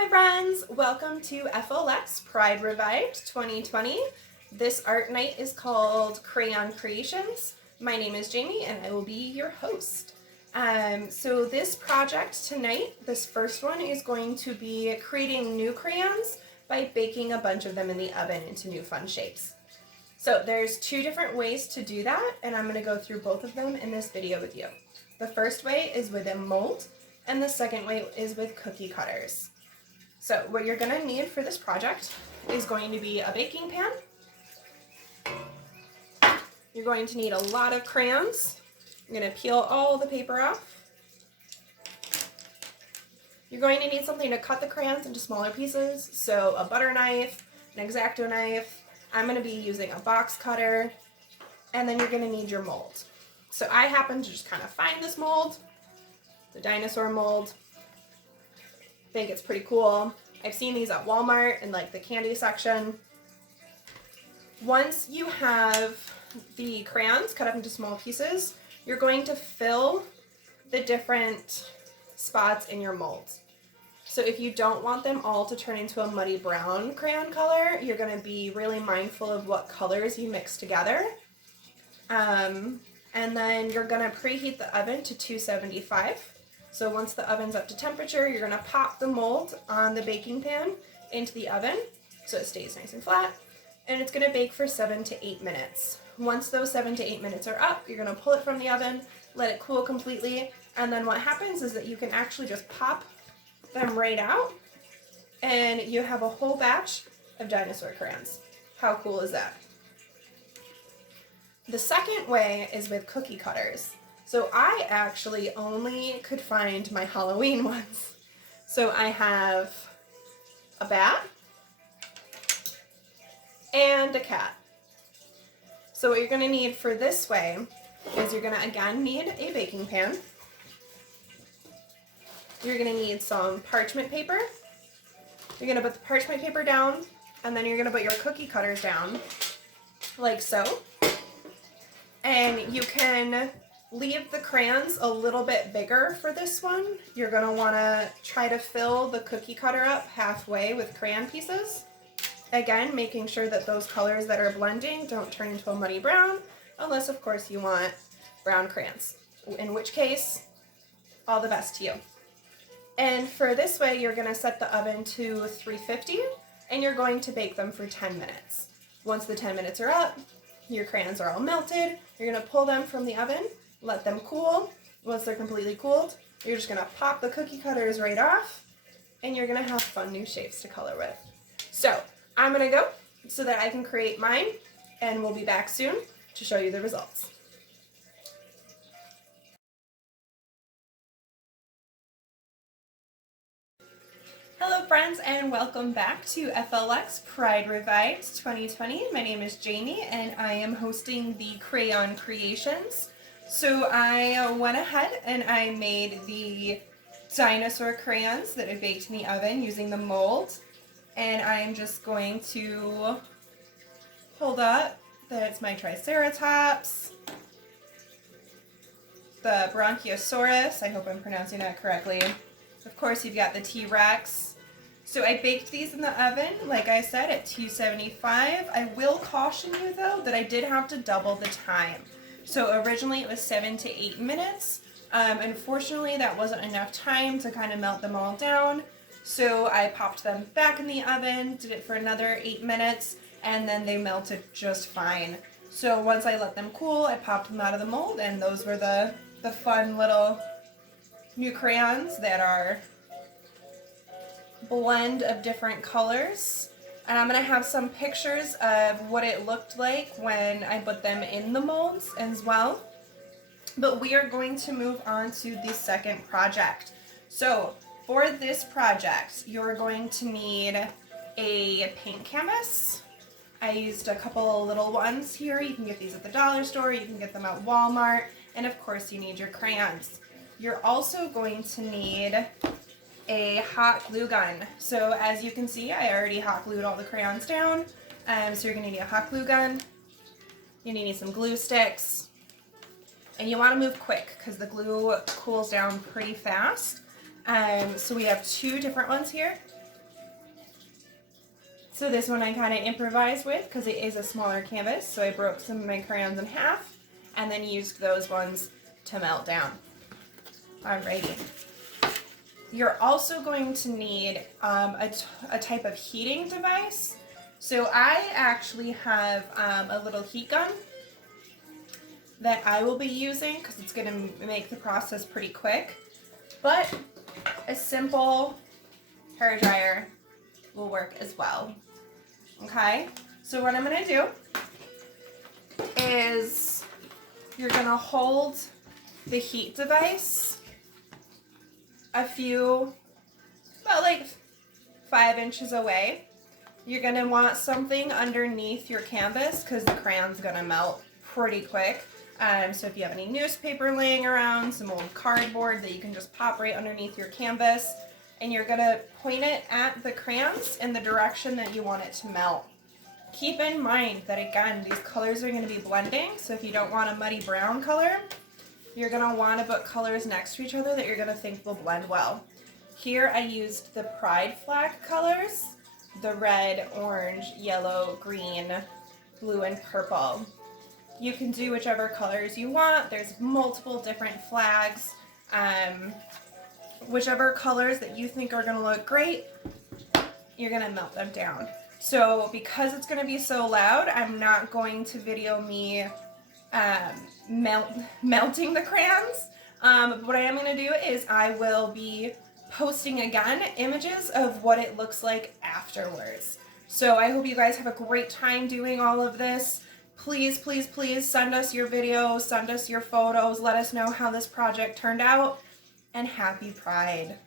Hi friends, welcome to FLX Pride Revived 2020. This art night is called Crayon Creations. My name is Jamie and I will be your host. So this project tonight, this first one, is going to be creating new crayons by baking a bunch of them in the oven into new fun shapes. So there's two different ways to do that, and I'm going to go through both of them in this video with you. The first way is with a mold, and the second way is with cookie cutters. So what you're going to need for this project is going to be a baking pan. You're going to need a lot of crayons. I'm going to peel all the paper off. You're going to need something to cut the crayons into smaller pieces, so a butter knife, an X-Acto knife. I'm going to be using a box cutter, and then you're going to need your mold. So I happen to just kind of find this mold, the dinosaur mold. I think it's pretty cool. I've seen these at Walmart in like the candy section. Once you have the crayons cut up into small pieces, you're going to fill the different spots in your mold. So if you don't want them all to turn into a muddy brown crayon color, you're going to be really mindful of what colors you mix together. And then you're going to preheat the oven to 275. So once the oven's up to temperature, you're going to pop the mold on the baking pan into the oven so it stays nice and flat. And it's going to bake for 7 to 8 minutes. Once those 7 to 8 minutes are up, you're going to pull it from the oven, let it cool completely, and then what happens is that you can actually just pop them right out, and you have a whole batch of dinosaur crayons. How cool is that? The second way is with cookie cutters. So I actually only could find my Halloween ones. So I have a bat and a cat. So what you're going to need for this way is you're going to again need a baking pan. You're going to need some parchment paper. You're going to put the parchment paper down, and then you're going to put your cookie cutters down like so. And you can leave the crayons a little bit bigger for this one. You're going to want to try to fill the cookie cutter up halfway with crayon pieces. Again, making sure that those colors that are blending don't turn into a muddy brown, unless of course you want brown crayons, in which case, all the best to you. And for this way, you're going to set the oven to 350, and you're going to bake them for 10 minutes. Once the 10 minutes are up, your crayons are all melted, you're going to pull them from the oven, let them cool. Once they're completely cooled, you're just going to pop the cookie cutters right off, and you're going to have fun new shapes to color with. So I'm going to go so that I can create mine, and we'll be back soon to show you the results. Hello friends, and welcome back to FLX Pride Revived 2020. My name is Jamie and I am hosting the Crayon Creations. So I went ahead and I made the dinosaur crayons that I baked in the oven using the mold. And I'm just going to hold up that it's my Triceratops, the Bronchiosaurus, I hope I'm pronouncing that correctly. Of course, you've got the T-Rex. So I baked these in the oven, like I said, at 275. I will caution you, though, that I did have to double the time. So originally it was 7 to 8 minutes. Unfortunately, that wasn't enough time to kind of melt them all down. So I popped them back in the oven, did it for another 8 minutes, and then they melted just fine. So once I let them cool, I popped them out of the mold, and those were the fun little new crayons that are blend of different colors. And I'm going to have some pictures of what it looked like when I put them in the molds as well. But we are going to move on to the second project. So for this project, you're going to need a paint canvas. I used a couple little ones here. You can get these at the dollar store, you can get them at Walmart, and of course you need your crayons. You're also going to need a hot glue gun. So as you can see, I already hot glued all the crayons down. So you're going to need a hot glue gun. You're going to need some glue sticks. And you want to move quick because the glue cools down pretty fast. So we have two different ones here. So this one I kind of improvised with because it is a smaller canvas. So I broke some of my crayons in half and then used those ones to melt down. Alrighty. You're also going to need a type of heating device. So I actually have a little heat gun that I will be using because it's going to make the process pretty quick. But a simple hair dryer will work as well. Okay, so what I'm going to do is you're going to hold the heat device about like 5 inches away. You're going to want something underneath your canvas because the crayon's going to melt pretty quick. So if you have any newspaper laying around, some old cardboard that you can just pop right underneath your canvas, and you're going to point it at the crayons in the direction that you want it to melt. Keep in mind that, again, these colors are going to be blending, so if you don't want a muddy brown color, you're going to want to put colors next to each other that you're going to think will blend well. Here I used the Pride flag colors, the red, orange, yellow, green, blue, and purple. You can do whichever colors you want. There's multiple different flags. Whichever colors that you think are going to look great, you're going to melt them down. So because it's going to be so loud, I'm not going to video me melting the crayons. But what I am going to do is I will be posting again images of what it looks like afterwards. So I hope you guys have a great time doing all of this. Please, please, please send us your videos, send us your photos, let us know how this project turned out, and happy Pride.